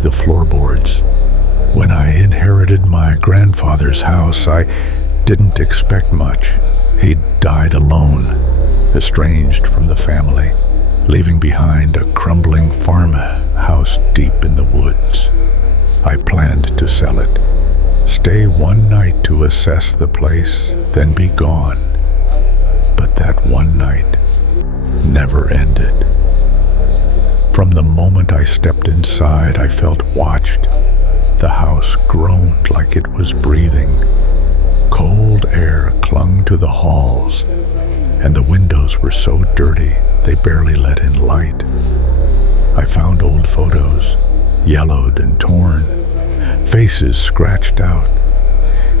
beneath the floorboards. When I inherited my grandfather's house, I didn't expect much. He'd died alone, estranged from the family, leaving behind a crumbling farmhouse deep in the woods. I planned to sell it, stay one night to assess the place, then be gone. But that one night never ended. From the moment I stepped inside, I felt watched. The house groaned like it was breathing. Cold air clung to the halls, and the windows were so dirty they barely let in light. I found old photos, yellowed and torn, faces scratched out,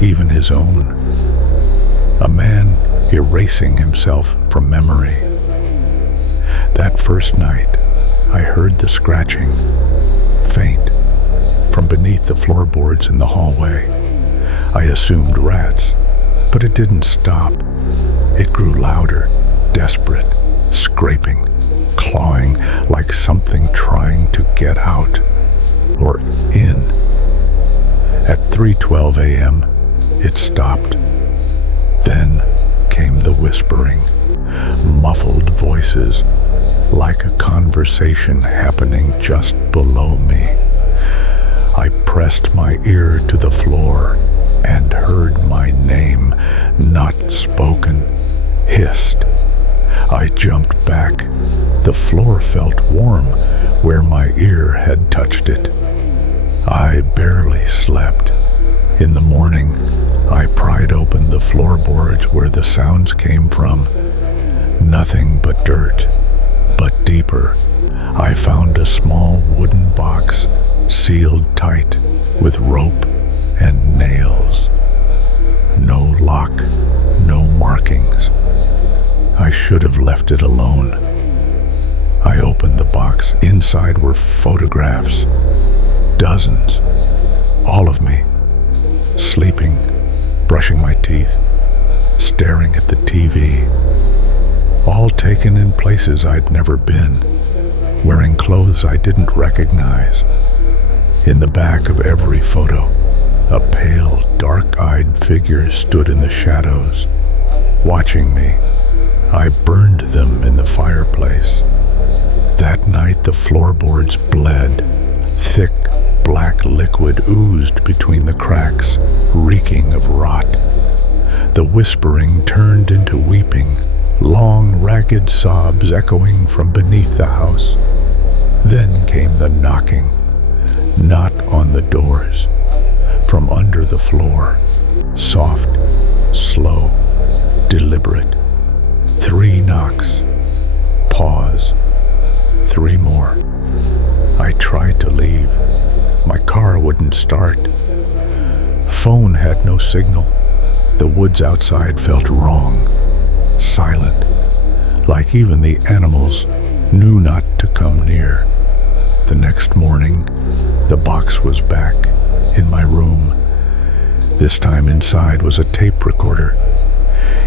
even his own. A man erasing himself from memory. That first night, I heard the scratching, faint, from beneath the floorboards in the hallway. I assumed rats, but it didn't stop. It grew louder, desperate, scraping, clawing like something trying to get out or in. At 3:12 a.m., it stopped. Then came the whispering, muffled voices, like a conversation happening just below me. I pressed my ear to the floor and heard my name, not spoken, hissed. I jumped back. The floor felt warm where my ear had touched it. I barely slept. In the morning, I pried open the floorboards where the sounds came from. Nothing but dirt. But deeper, I found a small wooden box, sealed tight with rope and nails. No lock, no markings. I should have left it alone. I opened the box. Inside were photographs. Dozens. All of me. Sleeping, brushing my teeth, staring at the TV. All taken in places I'd never been, wearing clothes I didn't recognize. In the back of every photo, a pale, dark-eyed figure stood in the shadows, watching me. I burned them in the fireplace. That night the floorboards bled. Thick, black liquid oozed between the cracks, reeking of rot. The whispering turned into weeping, long, ragged sobs echoing from beneath the house. Then came the knocking, not on the doors, from under the floor, soft, slow, deliberate. 3 knocks, pause, 3 more. I tried to leave. My car wouldn't start. Phone had no signal. The woods outside felt wrong, silent, like even the animals knew not to come near. The next morning, the box was back in my room. This time inside was a tape recorder.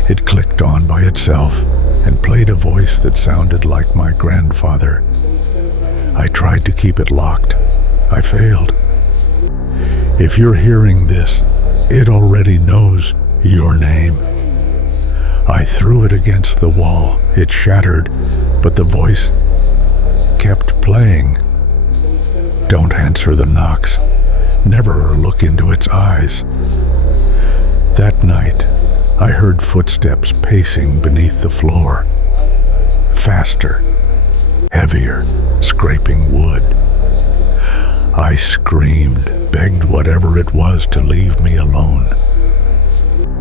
It clicked on by itself and played a voice that sounded like my grandfather. I tried to keep it locked. I failed. If you're hearing this, it already knows your name. I threw it against the wall. It shattered, but the voice kept playing. Don't answer the knocks. Never look into its eyes. That night, I heard footsteps pacing beneath the floor. Faster, heavier, scraping wood. I screamed, begged whatever it was to leave me alone.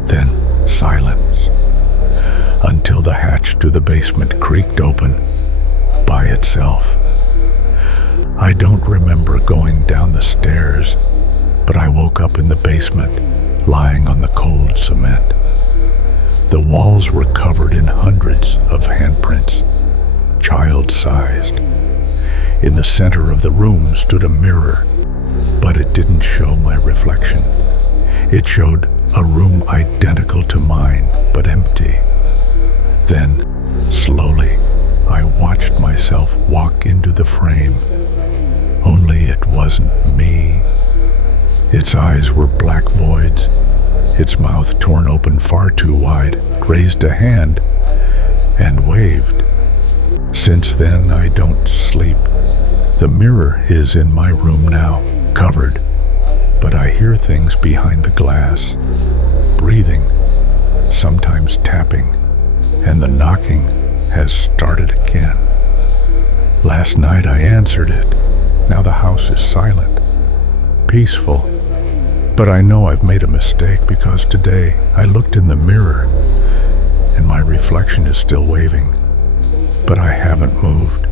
Then silence, until the hatch to the basement creaked open by itself. I don't remember going down the stairs, but I woke up in the basement, lying on the cold cement. The walls were covered in hundreds of handprints, child-sized. In the center of the room stood a mirror, but it didn't show my reflection. It showed a room identical to mine, but empty. Then, slowly, I watched myself walk into the frame. Only it wasn't me. Its eyes were black voids, its mouth torn open far too wide, raised a hand and waved. Since then, I don't sleep. The mirror is in my room now, covered, but I hear things behind the glass, breathing, sometimes tapping, and the knocking has started again. Last night I answered it. Now the house is silent, peaceful, but I know I've made a mistake because today I looked in the mirror and my reflection is still waving, but I haven't moved.